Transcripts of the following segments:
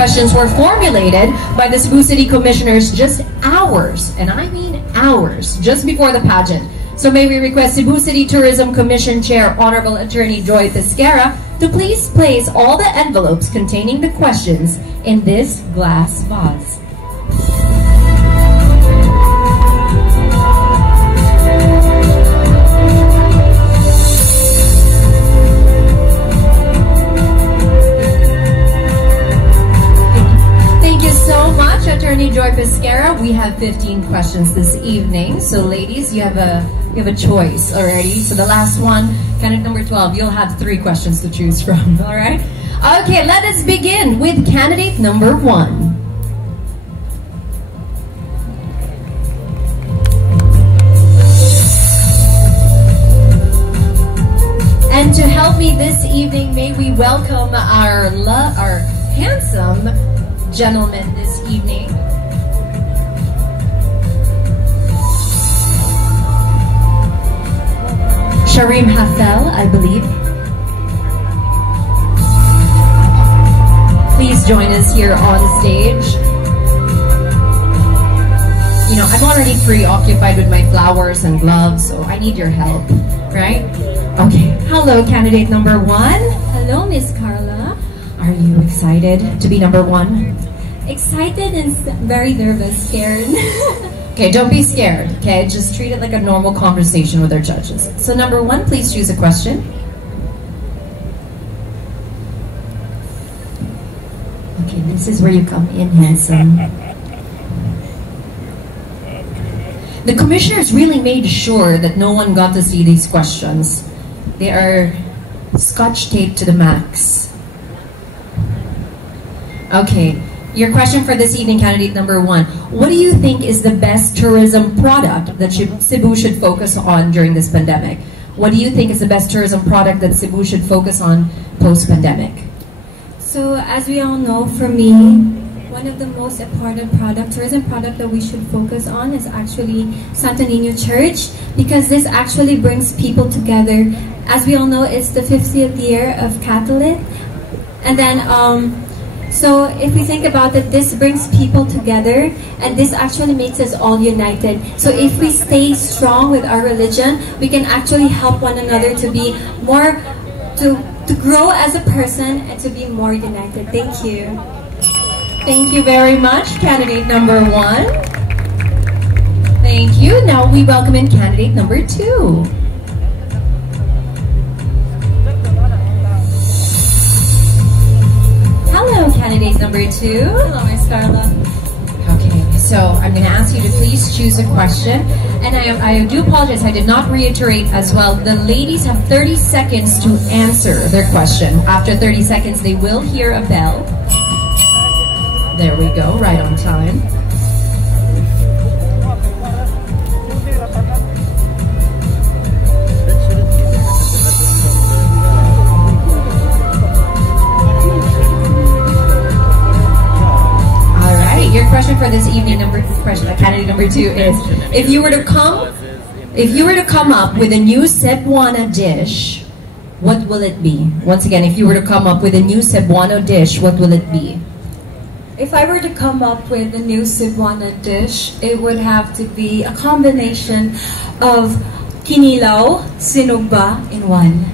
questions were formulated by the Cebu City Commissioners just hours, and I mean hours, just before the pageant. So may we request Cebu City Tourism Commission Chair Honorable Attorney Joy Pesquera to please place all the envelopes containing the questions in this glass vase. Attorney Joy Pesquera, we have 15 questions this evening. So ladies, you have a choice already. So the last one, candidate number 12, you'll have 3 questions to choose from, all right? Okay, let us begin with candidate number 1. And to help me this evening, may we welcome our handsome gentleman this evening. Sharim Hafel, I believe. Please join us here on stage. You know, I'm already preoccupied with my flowers and gloves, so I need your help, right? Okay. Hello, candidate number 1. Hello, Miss Carla. Are you excited to be number 1? Excited and very nervous, scared. Okay, don't be scared, okay? Just treat it like a normal conversation with our judges. So number 1, please choose a question. Okay, this is where you come in, handsome. The commissioners really made sure that no one got to see these questions. They are scotch taped to the max. Okay. Your question for this evening, candidate number 1. What do you think is the best tourism product that Cebu should focus on during this pandemic? What do you think is the best tourism product that Cebu should focus on post-pandemic? So, as we all know, for me, one of the most important tourism product that we should focus on is actually Santo Niño Church, because this actually brings people together. As we all know, it's the 50th year of Catholic. And then, so if we think about it, this brings people together, and this actually makes us all united. So if we stay strong with our religion, we can actually help one another to be more, to grow as a person and to be more united. Thank you. Thank you very much, candidate number 1. Thank you. Now we welcome in candidate number 2. Hello, candidate number 2. Hello, Miss Carla. Okay, so I'm going to ask you to please choose a question. And I do apologize, I did not reiterate as well. The ladies have 30 seconds to answer their question. After 30 seconds, they will hear a bell. There we go, right on time. Your question for this evening, candidate number 2 is: if you were to come up with a new Cebuano dish, what will it be? Once again, if you were to come up with a new Cebuano dish, what will it be? If I were to come up with a new Cebuano dish, it would have to be a combination of kinilaw, sinugba in one.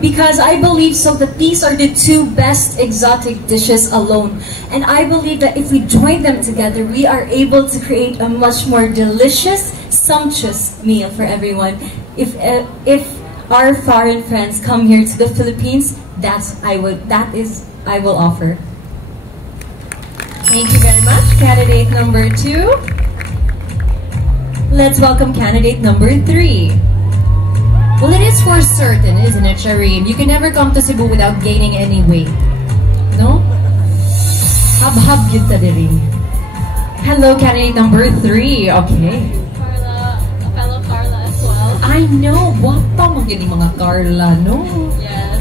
Because I believe so that these are the 2 best exotic dishes alone. And I believe that if we join them together, we are able to create a much more delicious, sumptuous meal for everyone. If our foreign friends come here to the Philippines, I will offer. Thank you very much, candidate number 2. Let's welcome candidate number 3. Well, it is for certain, isn't it, Sharim? You can never come to Cebu without gaining any weight. No? Hab-hab kita diri. Hello, candidate number 3. Okay. Carla, a fellow Carla as well. I know. Wapa mo gini mga Carla, no? Yes.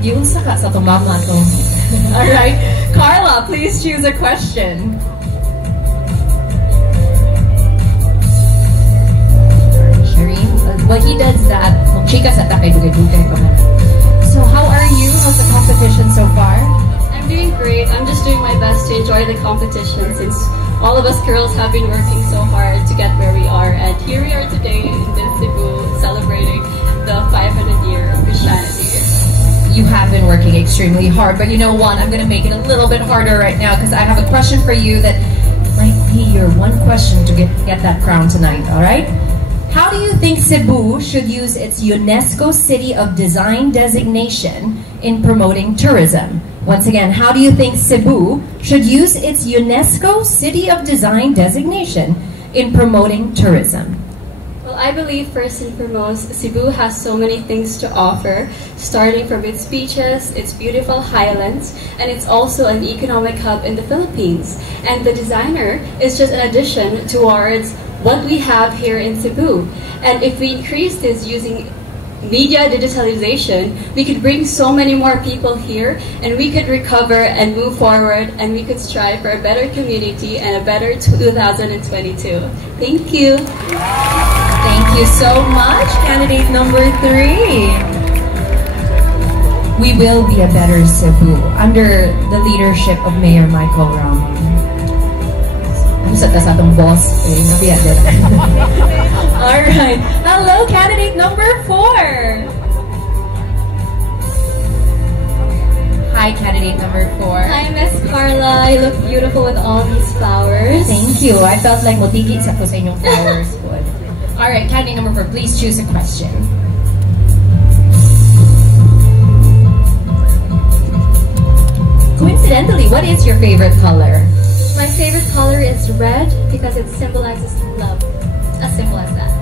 Giunsa ka sa tumama to. Alright. Carla, please choose a question. Well, he does that. Chika sa takay dugay-dugay pa man. So how are you? How's the competition so far? I'm doing great. I'm just doing my best to enjoy the competition since all of us girls have been working so hard to get where we are. And here we are today in Cebu celebrating the 500th year of Christianity. You have been working extremely hard, but you know what? I'm going to make it a little bit harder right now because I have a question for you that might be your one question to get that crown tonight, all right? How do you think Cebu should use its UNESCO City of Design designation in promoting tourism? Once again, how do you think Cebu should use its UNESCO City of Design designation in promoting tourism? Well, I believe first and foremost, Cebu has so many things to offer, starting from its beaches, its beautiful highlands, and it's also an economic hub in the Philippines. And the designer is just an addition towards what we have here in Cebu. And if we increase this using media digitalization, we could bring so many more people here, and we could recover and move forward, and we could strive for a better community and a better 2022. Thank you. Thank you so much, candidate number 3. We will be a better Cebu under the leadership of Mayor Michael Ramon. Ano sa atong boss? Alright. Hello, candidate number 4. Hi, candidate number 4. Hi, Miss Carla. You look beautiful with all these flowers. Thank you. I felt like motigi sa po sa inyong flowers. Alright, candidate number 4, please choose a question. Coincidentally, what is your favorite color? My favorite color is red because it symbolizes love. As simple as that.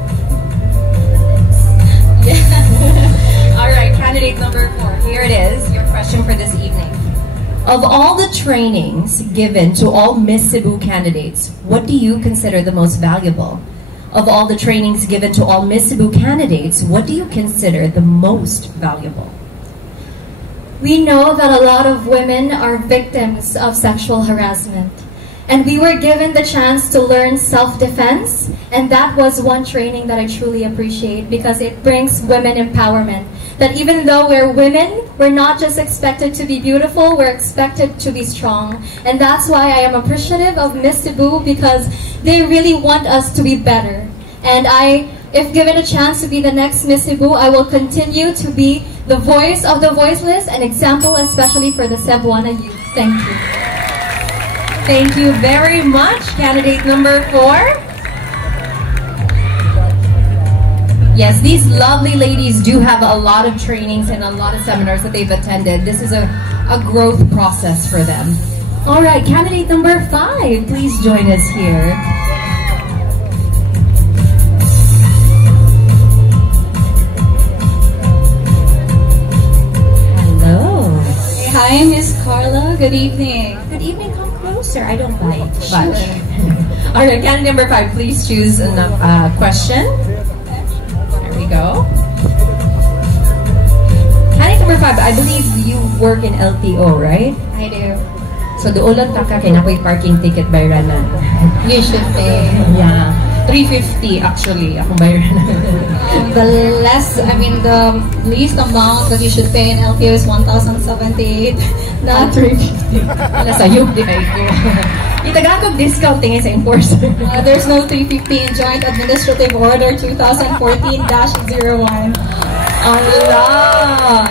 Yeah. Alright, candidate number 4, here it is, your question for this evening. Of all the trainings given to all Miss Cebu candidates, what do you consider the most valuable? Of all the trainings given to all Miss Cebu candidates, what do you consider the most valuable? We know that a lot of women are victims of sexual harassment. And we were given the chance to learn self-defense, and that was one training that I truly appreciate because it brings women empowerment. That even though we're women, we're not just expected to be beautiful, we're expected to be strong. And that's why I am appreciative of Miss Cebu because they really want us to be better. And if given a chance to be the next Miss Cebu, I will continue to be the voice of the voiceless, an example especially for the Cebuana youth. Thank you. Thank you very much, candidate number 4. Yes, these lovely ladies do have a lot of trainings and a lot of seminars that they've attended. This is a growth process for them. All right, candidate number 5, please join us here. Hello. Hi, Miss Carla. Good evening. Good evening. Come closer. I don't bite. But all right, candidate number 5, please choose a question. There we go. Candidate number 5, I believe you work in LTO, right? I do. So doon lang taka kay nakoy parking ticket bayaran. You should pay. Yeah. 350 actually akong bayaran. The least amount that you should pay in LTO is 1,078, not 350. Wala sayop di kay ko. Itagakog discount tingin sa enforcer. There's no 350 in Joint Administrative Order 2014-01. Allah!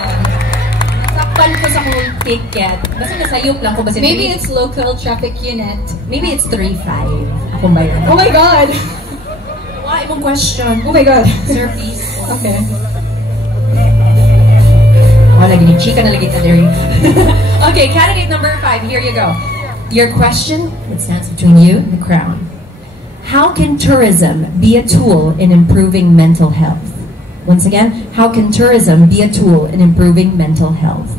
Nasakpan ko sa kong ticket. Basta nasayop lang ko. Maybe it's local traffic unit. Maybe it's 3.5 akong bayaran. Oh my God! Why mong question? Oh my God. Sir, please. Okay. Wala, gini-chika na lagi there. Okay, candidate number 5, here you go. Your question, it stands between you and the crown. How can tourism be a tool in improving mental health? Once again, how can tourism be a tool in improving mental health?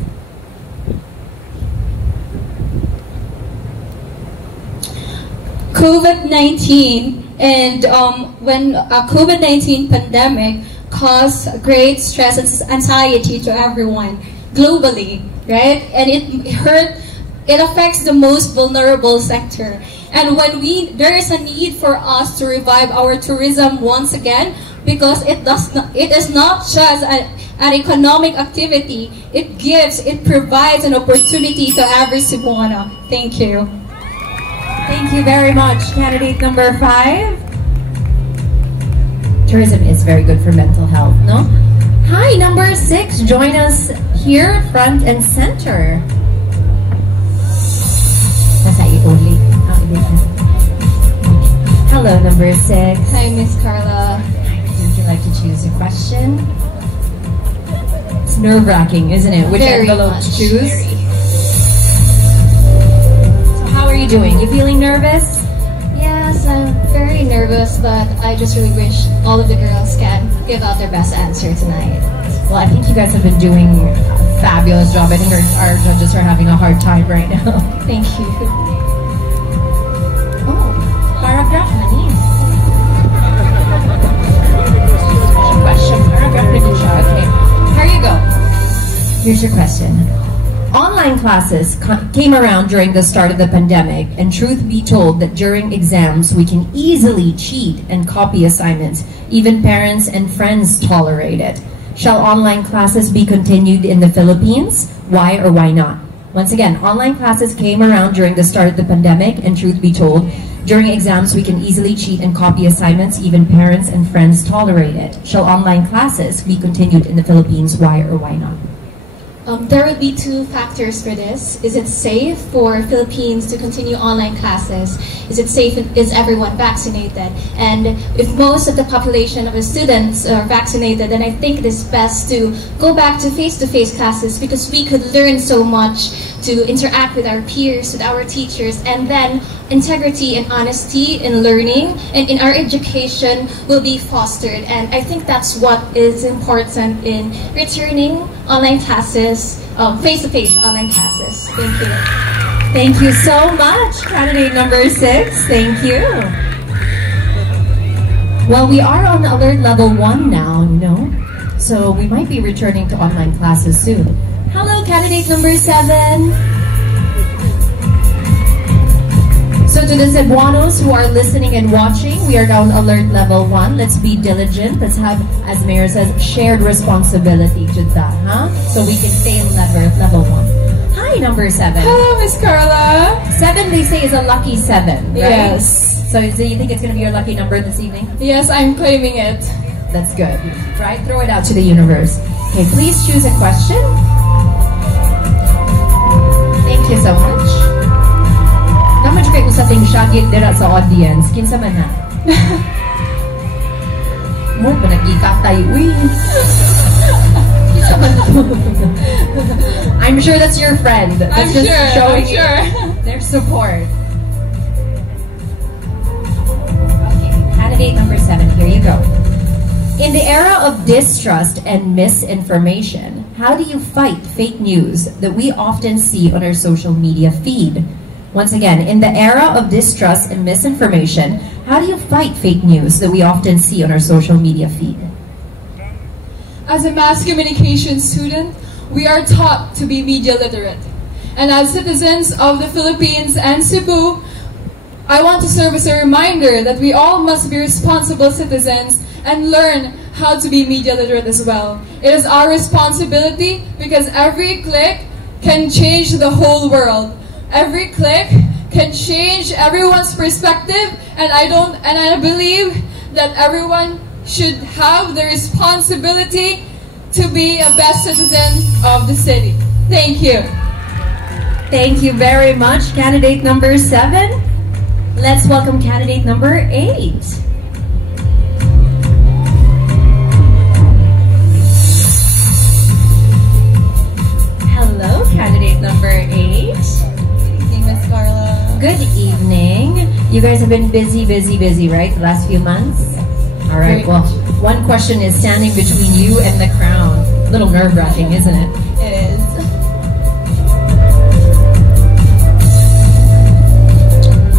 COVID-19 and when a COVID-19 pandemic caused great stress and anxiety to everyone globally, right? And it affects the most vulnerable sector. And when there is a need for us to revive our tourism once again, because it is not just an economic activity, it provides an opportunity to every Cebuano. Thank you. Thank you very much. Candidate number 5. Tourism is very good for mental health, no? Hi, number 6. Join us here, front and center. Hello, number 6. Hi, Miss Carla. Would you like to choose a question? It's nerve-wracking, isn't it? Which Very envelope much. to choose? Very. So how are you doing? You feeling nervous? Yes, I'm very nervous, but I just really wish all of the girls can give out their best answer tonight. Well, I think you guys have been doing a fabulous job. I think our judges are having a hard time right now. Thank you. Oh, paragraph na niya. Question, paragraph na siya. Okay, here you go. Here's your question. Online classes came around during the start of the pandemic, and truth be told that during exams we can easily cheat and copy assignments. Even parents and friends tolerate it. Shall online classes be continued in the Philippines? Why or why not? Once again, online classes came around during the start of the pandemic, and truth be told, during exams we can easily cheat and copy assignments. Even parents and friends tolerate it. Shall online classes be continued in the Philippines? Why or why not? There would be 2 factors for this. Is it safe for Philippines to continue online classes? Is it safe? Is everyone vaccinated? And if most of the population of the students are vaccinated, then I think it is best to go back to face-to-face classes, because we could learn so much to interact with our peers, with our teachers, and then integrity and honesty in learning and in our education will be fostered. And I think that's what is important in returning online classes, face-to-face online classes. Thank you. Thank you so much, candidate number 6. Thank you. Well, we are on alert level 1 now, you know, so we might be returning to online classes soon. Hello, candidate number 7. So to the Cebuanos who are listening and watching, we are down alert level 1. Let's be diligent. Let's have, as Mayor says, shared responsibility to that, huh? So we can stay in level 1. Hi, number 7. Hello, Miss Carla. 7, they say, is a lucky 7, right? Yes. So you think it's going to be your lucky number this evening? Yes, I'm claiming it. That's good, right? Throw it out to the universe. Okay, please choose a question. Thank you so much. Naman kayo usaping syagit dira sa audience. Kinsa man na? Mo ba nagkikatay? Uy! Kinsa man to? I'm sure that's your friend. That's just showing their support. Okay, candidate number 7. Here you go. In the era of distrust and misinformation, how do you fight fake news that we often see on our social media feed? Once again, in the era of distrust and misinformation, how do you fight fake news that we often see on our social media feed? As a mass communication student, we are taught to be media literate. And as citizens of the Philippines and Cebu, I want to serve as a reminder that we all must be responsible citizens and learn how to be media literate as well. It is our responsibility because every click can change the whole world. Every click can change everyone's perspective, and I believe that everyone should have the responsibility to be a best citizen of the city. Thank you. Thank you very much, candidate number 7. Let's welcome candidate number 8. Hello, candidate number 8. Miss Carla. Good evening. You guys have been busy, right? The last few months? All right, well, one question is standing between you and the crown. A little nerve-wracking, isn't it? It is.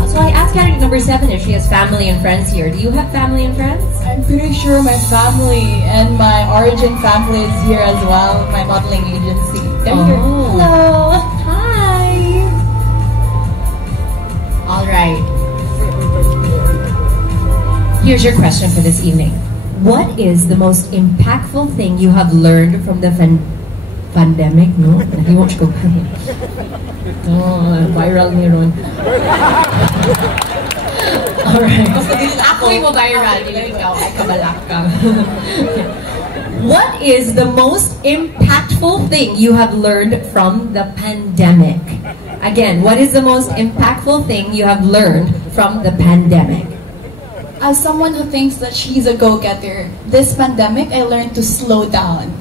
So I asked candidate number 7 if she has family and friends here. Do you have family and friends? I'm pretty sure my family and my origin family is here as well. My modeling agency. They're here. Hello. Hi. All right. Here's your question for this evening. What is the most impactful thing you have learned from the pandemic? No? Nahiwatch ko. Oh, viral ni Ron. Alright. Ako mo viral. Ikaw ay kabalak ka. What is the most impactful thing you have learned from the pandemic? Again, what is the most impactful thing you have learned from the pandemic? As someone who thinks that she's a go-getter, this pandemic I learned to slow down.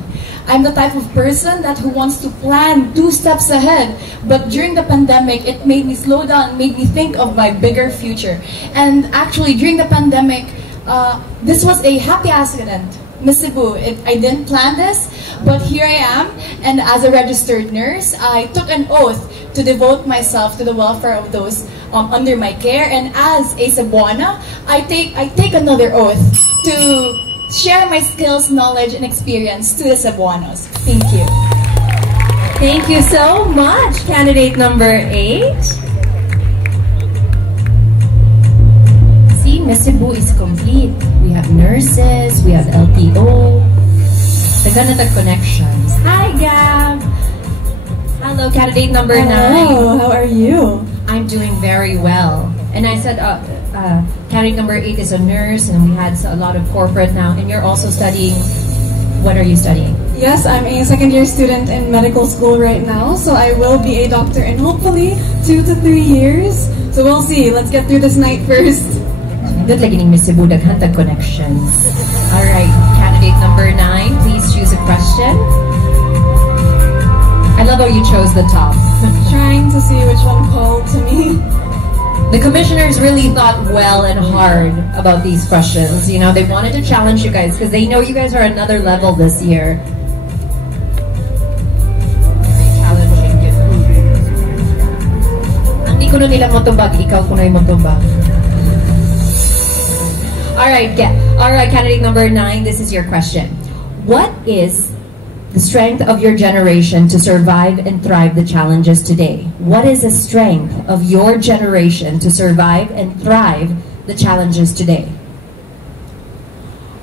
I'm the type of person who wants to plan 2 steps ahead. But during the pandemic, it made me slow down, made me think of my bigger future. And actually, during the pandemic, this was a happy accident. Misabo, I didn't plan this, but here I am. And as a registered nurse, I took an oath to devote myself to the welfare of those under my care. And as a Cebuana, I take another oath to share my skills, knowledge, and experience to the Cebuanos. Thank you. Thank you so much, candidate number 8. See, Misabo is complete. We have nurses, we have LTO, the connections. Hi, Gab. Hello, candidate number 9. Hello, how are you? I'm doing very well. And I said, candidate number 8 is a nurse, and we had a lot of corporate now. And you're also studying. What are you studying? Yes, I'm a second-year student in medical school right now, so I will be a doctor in hopefully 2 to 3 years. So we'll see. Let's get through this night first. Good lagi ning Misabo daghang connections. All right, candidate number 9, please choose a question. I love how you chose the top. Trying to see which one called to me. The commissioners really thought well and hard about these questions. You know, they wanted to challenge you guys because they know you guys are another level this year. Very challenging. Hindi ko na nila motobag, ikaw ko na yung motobag. Alright, candidate number 9, this is your question. What is the strength of your generation to survive and thrive the challenges today? What is the strength of your generation to survive and thrive the challenges today?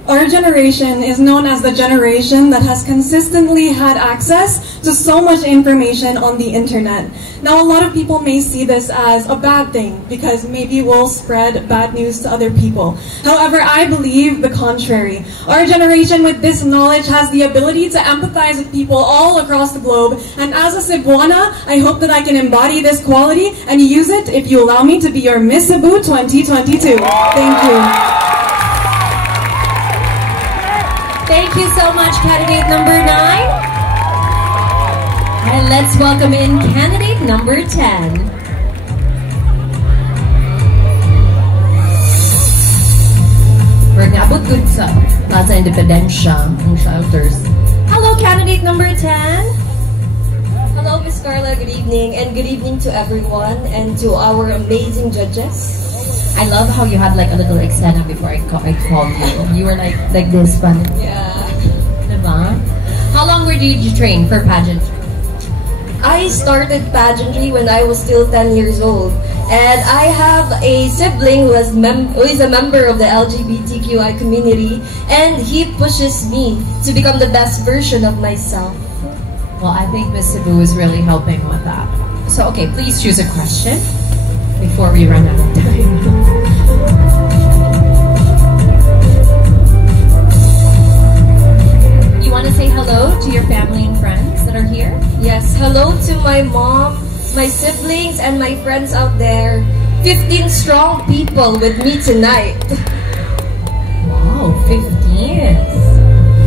Our generation is known as the generation that has consistently had access to so much information on the internet. Now, a lot of people may see this as a bad thing because maybe we'll spread bad news to other people. However, I believe the contrary. Our generation with this knowledge has the ability to empathize with people all across the globe. And as a Cebuana, I hope that I can embody this quality and use it if you allow me to be your Miss Cebu 2022. Thank you. Thank you so much, candidate number 9. And let's welcome in candidate number 10. We're nabot good sa Plaza Independencia ng shelters. Hello, candidate number 10. Hello, Miss Carla. Good evening, and good evening to everyone and to our amazing judges. I love how you had like a little extended before I called you. You were like this, fun. Yeah. Diba? How long did you train for pageantry? I started pageantry when I was still 10 years old. And I have a sibling who is a member of the LGBTQI community. And he pushes me to become the best version of myself. Well, I think Miss Cebu is really helping with that. So, okay, please choose a question before we run out of time. You want to say hello to your family and friends that are here? Yes, hello to my mom, my siblings, and my friends out there. 15 strong people with me tonight. Wow, 15.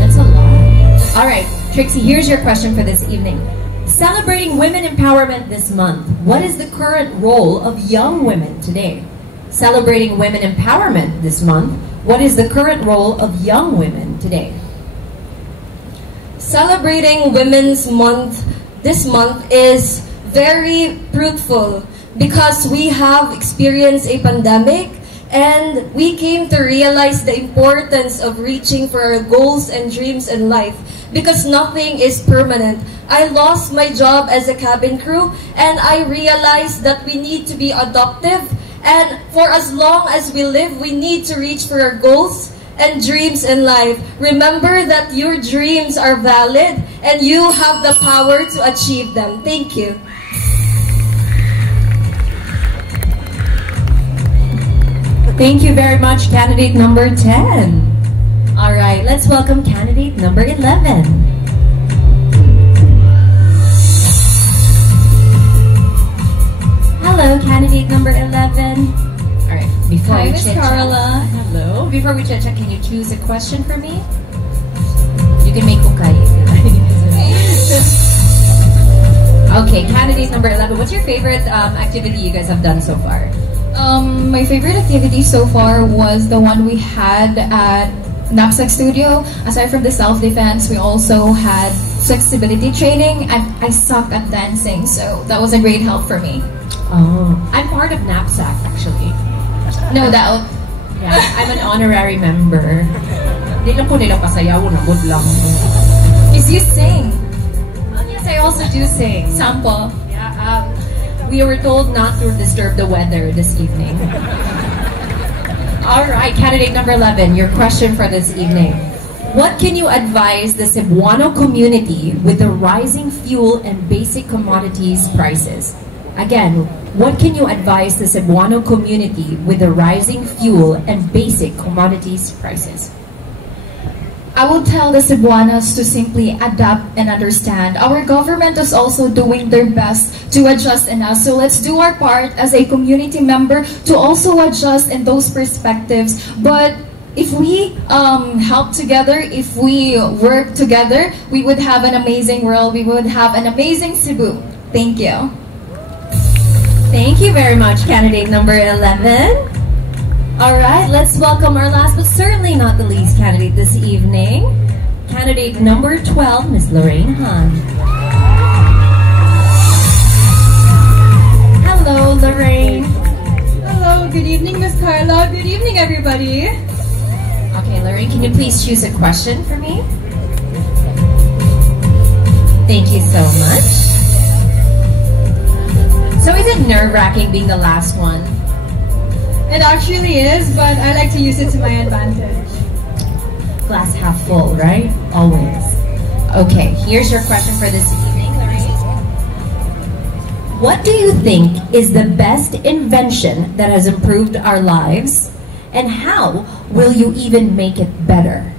That's a lot. All right, Trixie, here's your question for this evening. Celebrating women empowerment this month, what is the current role of young women today? Celebrating women empowerment this month, what is the current role of young women today? Celebrating Women's Month this month is very fruitful because we have experienced a pandemic and we came to realize the importance of reaching for our goals and dreams in life because nothing is permanent. I lost my job as a cabin crew and I realized that we need to be adaptive, and for as long as we live, we need to reach for our goals and dreams in life. Remember that your dreams are valid and you have the power to achieve them. Thank you. Thank you very much, candidate number 10. All right, let's welcome candidate number 11. Hello, candidate number 11. All right, before Hi, we Miss chit-chat. Carla. Hello. Before we chit-chat, can you choose a question for me? You can make ukay. Okay, candidate number 11. What's your favorite activity you guys have done so far? My favorite activity so far was the one we had at Knapsack Studio. Aside from the self-defense, we also had flexibility training. I suck at dancing, so that was a great help for me. Oh, I'm part of Knapsack actually. No doubt. Yeah, I'm an honorary member. Di lang po nila pasayaw, nagod lang. Is you sing? Yes, I also do sing. Sample. Yeah, we were told not to disturb the weather this evening. All right, candidate number 11, your question for this evening. What can you advise the Cebuano community with the rising fuel and basic commodities prices? Again, what can you advise the Cebuano community with the rising fuel and basic commodities prices? I will tell the Cebuanos to simply adapt and understand. Our government is also doing their best to adjust in us. So let's do our part as a community member to also adjust in those perspectives. But if we help together, if we work together, we would have an amazing world. We would have an amazing Cebu. Thank you. Thank you very much, candidate number 11. All right, let's welcome our last but certainly not the least candidate this evening. Candidate number 12, Ms. Lorraine Han. Hello, Lorraine. Hello, good evening, Miss Carla. Good evening, everybody. Okay, Lorraine, can you please choose a question for me? Thank you so much. So is it nerve-wracking being the last one? It actually is, but I like to use it to my advantage. Glass half full, right? Always. Okay, here's your question for this evening, Lorraine. What do you think is the best invention that has improved our lives? And how will you even make it better?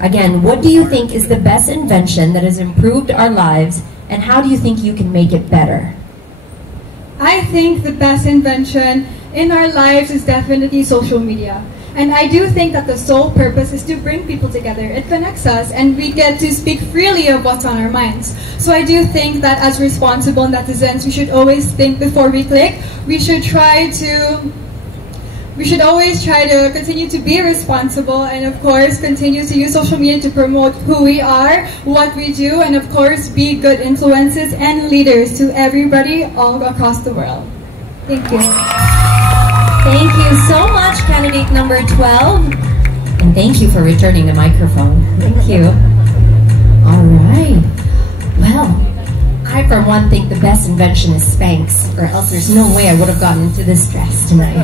Again, what do you think is the best invention that has improved our lives? And how do you think you can make it better? I think the best invention in our lives is definitely social media. And I do think that the sole purpose is to bring people together. It connects us and we get to speak freely of what's on our minds. So I do think that as responsible netizens, we should always think before we click. We should always try to continue to be responsible and of course continue to use social media to promote who we are, what we do, and of course be good influences and leaders to everybody all across the world. Thank you. Thank you so much, candidate number 12. And thank you for returning the microphone. Thank you. All right. Well, I for one think the best invention is Spanx, or else there's no way I would have gotten into this dress tonight.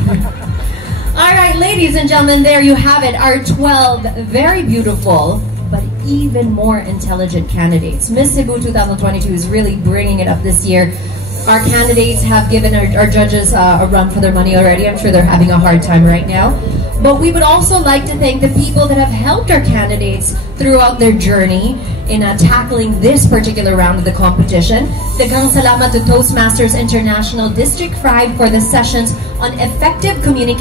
All right, ladies and gentlemen, there you have it, our 12 very beautiful but even more intelligent candidates. Miss Cebu 2022 is really bringing it up this year. Our candidates have given our judges a run for their money already. I'm sure they're having a hard time right now. But we would also like to thank the people that have helped our candidates throughout their journey in tackling this particular round of the competition. Daghang salamat to Toastmasters International District 5 for the sessions on effective communication